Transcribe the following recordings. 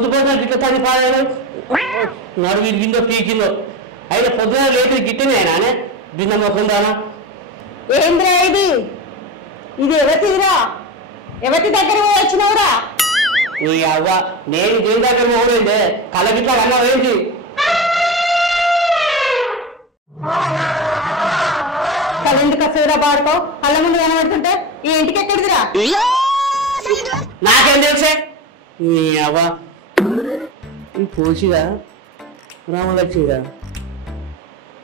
పొద్దు పొద్దున గిట్ల తల్లి పాడాను నడువు ఇరిగిందో పీకిందో అయితే పొద్దున లేటు గిట్టనే ఆయన బిన్న ముఖం దానా ఏంద్రా ఇది ఇది ఎవరిదిరా ఎవరి దగ్గర వచ్చినవురా నీ అవ్వ నేను దేని దగ్గర పోలేదే కళ్ళ గిట్లా అన్నా ఏంటి కళ్ళెందుకు వస్తుందిరా బాడుకో కళ్ళ ముందు కనబడుతుంటే ఈ ఇంటికి ఎక్కడిదిరా నాకేం తెలుసే నీ అవ్వ ఈ పోసిగా రామలక్ష్మిగా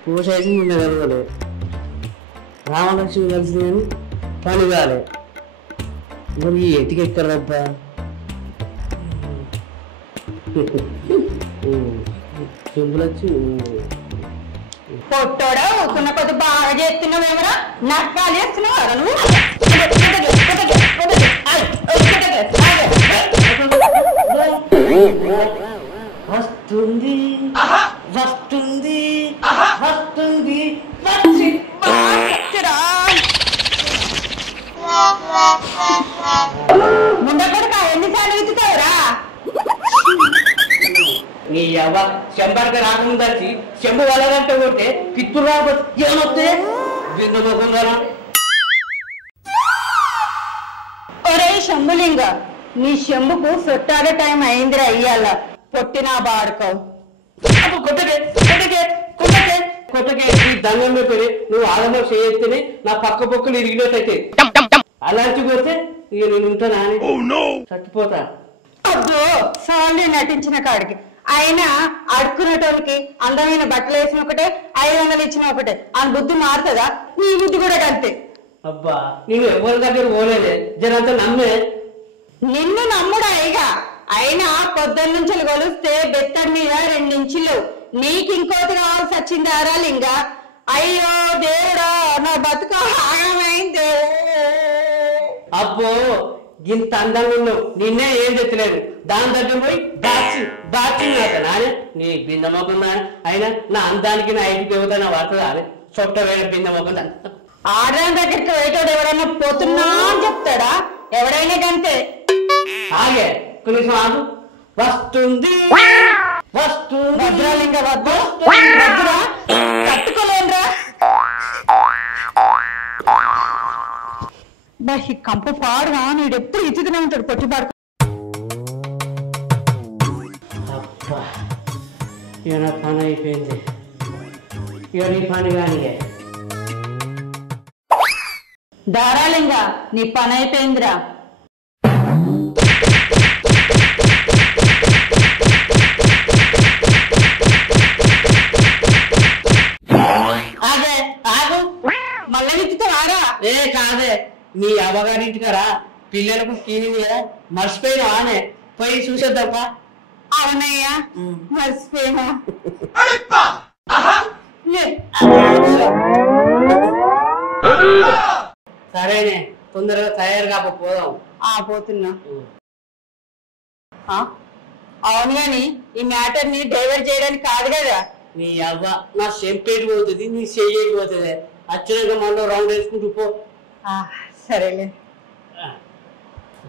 పోసి అయితే నిన్న కలగలే రామలక్ష్మి కలిసి నేను పని కాలే మరి ఈ ఎతికి ఎక్కడబ్బా చెంపులొచ్చి పొట్టోడా కొన్న కొద్ది బాగా చేస్తున్నావేమరా నక్కాలు చేస్తున్నావు నువ్వు వస్తుంది వస్తుంది వస్తుంది ముండ కొడుక ఎన్నిసార్లు విత్తుతావురా నీ అవ్వ చెంబడికి రాకుండా వచ్చి చెంబు వెళ్ళగంటే కొట్టే పిత్తు రాకపోతే ఏమొస్తే బిందు ముఖంగా ఒరే శంభులింగ నీ శంభుకు సొట్టాడే టైం అయిందిరా అయ్యాల పొట్టినా బాడుకో కొట్టకే కొట్టకే కొట్టకే కొట్టకే ఈ దండం పెట్టి నువ్వు ఆడమో చేస్తేనే నా పక్క పక్కలు ఇరిగినట్టయితే అలాంటి పోతే ఇక నేను ఉంటానా అని చచ్చిపోతా అబ్బో సార్లు నటించిన కాడికి అయినా అడుక్కునేటోళ్ళకి అందమైన బట్టలు వేసిన ఒకటే 500 ఇచ్చిన ఒకటే ఆ బుద్ధి మారుతుందా నీ బుద్ధి కూడా అంతే అబ్బా నేను ఎవరి దగ్గర పోలేదే జనంతా నమ్మే నిన్ను నమ్ముడా ఇగా అయినా పొద్దున్న నుంచి కొలిస్తే బెత్తడి మీద 2 ఇంచులు నీకు ఇంకోటి కావాల్సి వచ్చింది ఆరాలింగా అయ్యో దేవుడా నా బతుక ఆగమైందే అబ్బో ఇంత అందంగా ఉన్నావు నిన్నే ఏం తెచ్చలేదు దాని దగ్గర పోయి దాచింది నానే నీ బింద మొక్కం అయినా నా అందానికి నా ఐదుకి ఎవరితో నా వాడుతుంది అదే చొట్ట వేరే బింద మొక్కం ఆడదాని దగ్గరికి పోయేటోడు ఎవరైనా పోతున్నా అని చెప్తాడా ఎవడైనా కంటే ఆగే కొన్ని ఆగు వస్తుంది వస్తుంది భద్రాలింగ భద్రా తట్టుకోలేనురా ఈ కంప పాడుగా నీడు ఎప్పుడు ఇచ్చుతూనే ఉంటాడు పొట్టిపాడు అబ్బా ఇక నా పని అయిపోయింది ఇక నీ పని కానీ దారాలింగా నీ పని అయిపోయిందిరా ఆగే ఆగు మళ్ళీ విత్తుతావారా ఏ కాదే నీ అవ్వగారింటికారా పిల్లలకు కీని మర్చిపోయిన ఆనే పోయి చూసేద్దాపా అవునయ్యా మర్చిపోయినా సరేనే తొందరగా తయారు కాకపోదాం పోతున్నా అవును గాని ఈ మ్యాటర్ ని డైవర్ట్ చేయడానికి కాదు కదా నీ అవ్వ నా చెంపేటి పోతుంది నీ చెయ్యేటి పోతుంది అచ్చినాక మళ్ళీ రౌండ్ వేసుకుంటూ పో సరేలే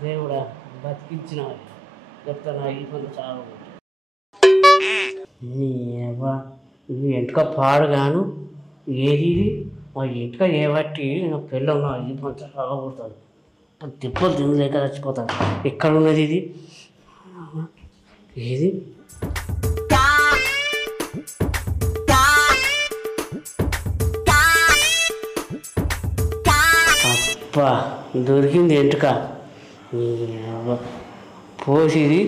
దేవుడా బతికించిన చెప్తాను ఈ పనులు చాలా నీ అవ్వ ఇది ఎంటక పాడుగాను ఏది మా ఎంటక ఏ బట్టి నా పిల్లలు నా ఇది మంచిగా కాకపోతాను తిప్పలు తినలేక చచ్చిపోతాను ఎక్కడ ఉన్నది ఇది ఏది అబ్బా దొరికింది ఎంటుక పోసిది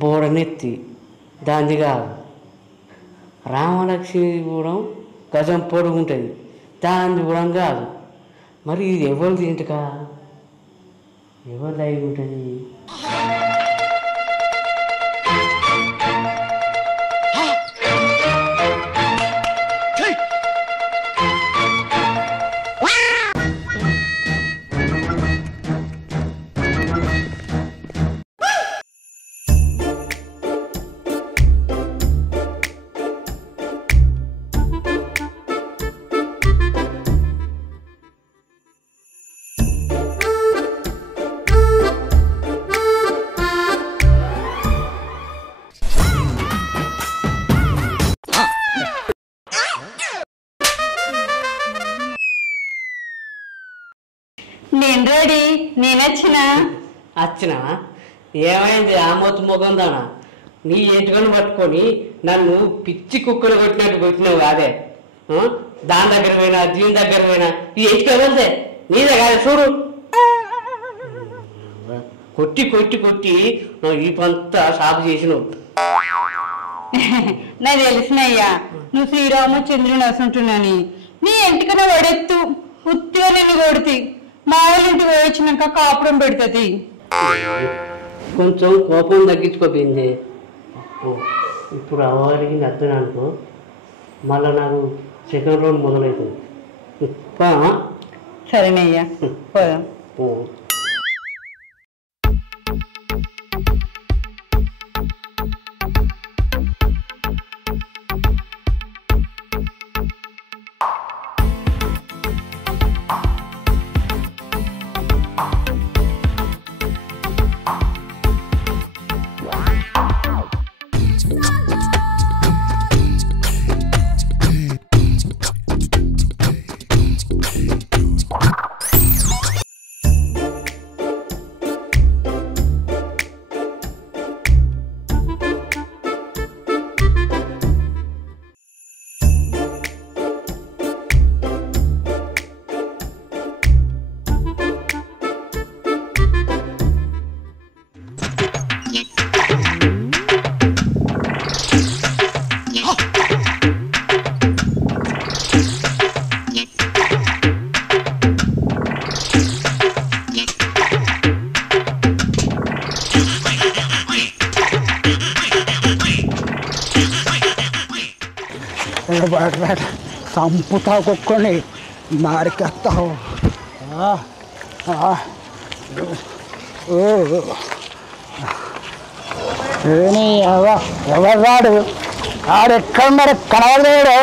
బోడనెత్తి దాంది కాదు రామలక్ష్మి కూడా గజం పొడుగుంటుంది దాని కూడా కాదు మరి ఇది ఎవరిది ఎంటుక ఎవరిది అయి ఉంటుంది నేను రెడీ, నేను వచ్చినా ఏమైంది ఆ మొత్త ముఖం దానా నీ ఎంటుకొని పట్టుకొని నన్ను పిచ్చి కుక్కలు కొట్టినట్టు కొట్టినావు కాదే దాని దగ్గర పోయినా దీని దగ్గర పోయినా ఈ ఎంటుక వెళ్తే నీదే కాదు చూడు కొట్టి కొట్టి కొట్టి ఈ పంత సాగు చేసినావు. నాకు తెలిసినయ్యా నువ్వు శ్రీరామచంద్రుని అసంటున్నాని నీ ఇంటికన్నా వడెత్తు ఉత్తిగా నిన్ను కొడుతి మా వాళ్ళ ఇంటికి వచ్చినాక కాపురం పెడుతుంది. కొంచెం కోపం తగ్గించుకోపోయింది. ఇప్పుడు అవరికి నచ్చను అనుకో మళ్ళీ నాకు సెకండ్ రౌండ్ మొదలవుతుంది. సరేనయ్యా పోదాం. సంపుతా కుక్కని మారికేస్తావు. ఎవరాడు ఆడెక్కడ మరి కనవలేడు.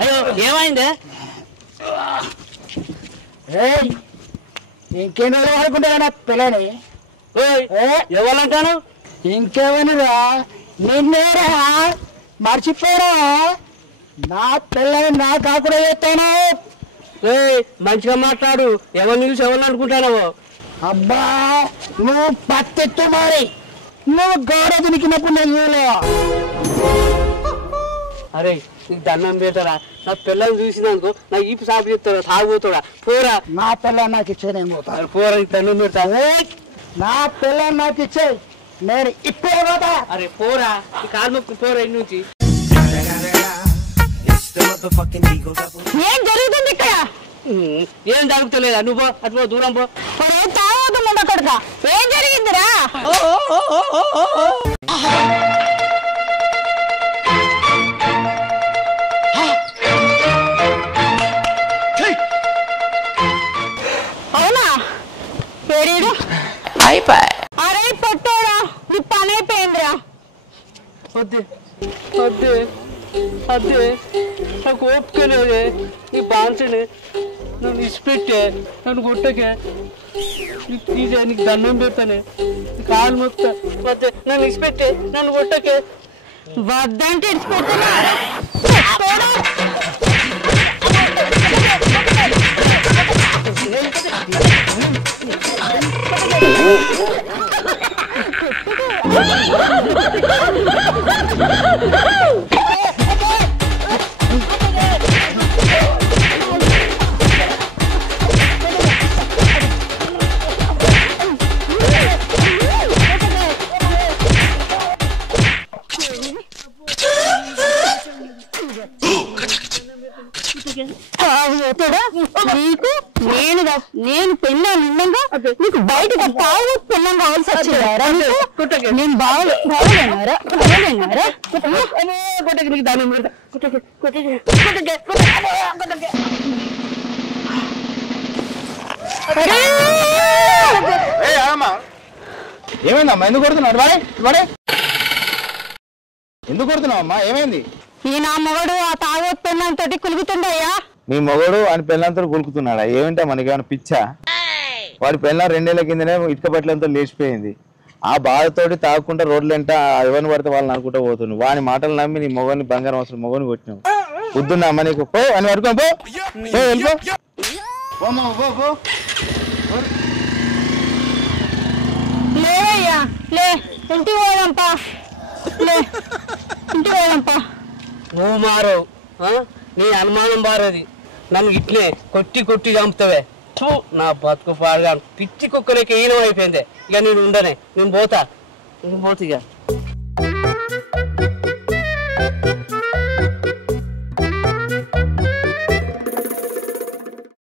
అయ్యో ఏమైందే? ఇంకేం అనుకుంటా పిల్లని ఎవరంటాను? ఇంకేమనిరా నిన్నేరా మర్చిపోరా నా పిల్లని నా కాకుండా చేస్తాను. మంచిగా మాట్లాడు. ఎవరు చూసి ఎవరిని అనుకుంటానో. అబ్బా నువ్వు పత్తెత్తు మరి నువ్వు గౌరవ దినికినప్పుడు నేను చూడలేవా? అరే నీకు దండం పెట్టరా నా పిల్లల్ని చూసినందుకు నా ఈపు సాగు చెప్తాడా తాగుతాడా పోరా. నా పిల్లని నాకు ఇచ్చేనేం పోతా పోరా నీకు దండం పెడతా. నా పిల్లని నాకు ఇచ్చే నేను ఇప్పుడే పోతా. అరే పోరా ఈ కాలు మొక్కు పోరా ఇన్ని నుంచి. ఏం జరుగుతుంది ఇక్కడ? ఏం జరుగుతలేదా? నువ్వు పో అటు పో దూరం పో. తాగుతుండ కొడుక ఏం జరిగిందిరా? అవునా పెరీడు అరే పొట్టోరా నీ పని అయిపోయిందిరా. వద్దే వద్దే అదే నాకు ఓపిక లేదే. నీ బాన్సనే నన్ను ఇచ్చిపెట్టే నన్ను కొట్టకే ప్లీజే నీకు దండం పెడతానే కాలు మొత్తం. వద్దే నన్ను ఇచ్చిపెట్టే నన్ను కొట్టకే. వద్దంటే ఇచ్చిపెట్టా. నీకు నేను పెళ్ళాను ఉండగా నీకు బయటకు తాగు పెళ్ళం కావాల్సి వచ్చిందారా? నేను బాగలేనారా? కొట్టకి దాని మీద ఏమైందమ్మా ఎందుకు కొడుతున్నావు వాడే వాడే ఎందుకు కొడుతున్నావు అమ్మా ఏమైంది ఈ నా మొగడు ఆ తాగొత్తు పెళ్ళంతో కులుగుతుండయ్యా నీ మొగడు అని పెళ్ళంతో కొలుకుతున్నాడా ఏమిటా మనకి ఏమైనా పిచ్చా వాడి పెళ్ళం 2 ఏళ్ల కిందనే ఇటుక పట్లంతో లేచిపోయింది ఆ బాధతోటి తాగకుండా రోడ్లంట ఎవరిని పడితే వాళ్ళని అనుకుంటూ పోతుంది వాని మాటలు నమ్మి నీ మొగని బంగారం అవసరం మొగని కొట్టినావు వద్దున్నా అమ్మ నీకు పో అని పడుకో పో లేవయ్యా లే ఇంటికి పోదాంపా లే ఇంటికి పోదాంపా నువ్వు మారవు నీ అనుమానం మారది నన్ను ఇట్లే కొట్టి కొట్టి చంపుతావే నా బతుకు పాడుగా పిచ్చి కుక్కలకి ఈనం అయిపోయింది ఇక నేను ఉండనే నేను పోతా నువ్వు పోతు ఇక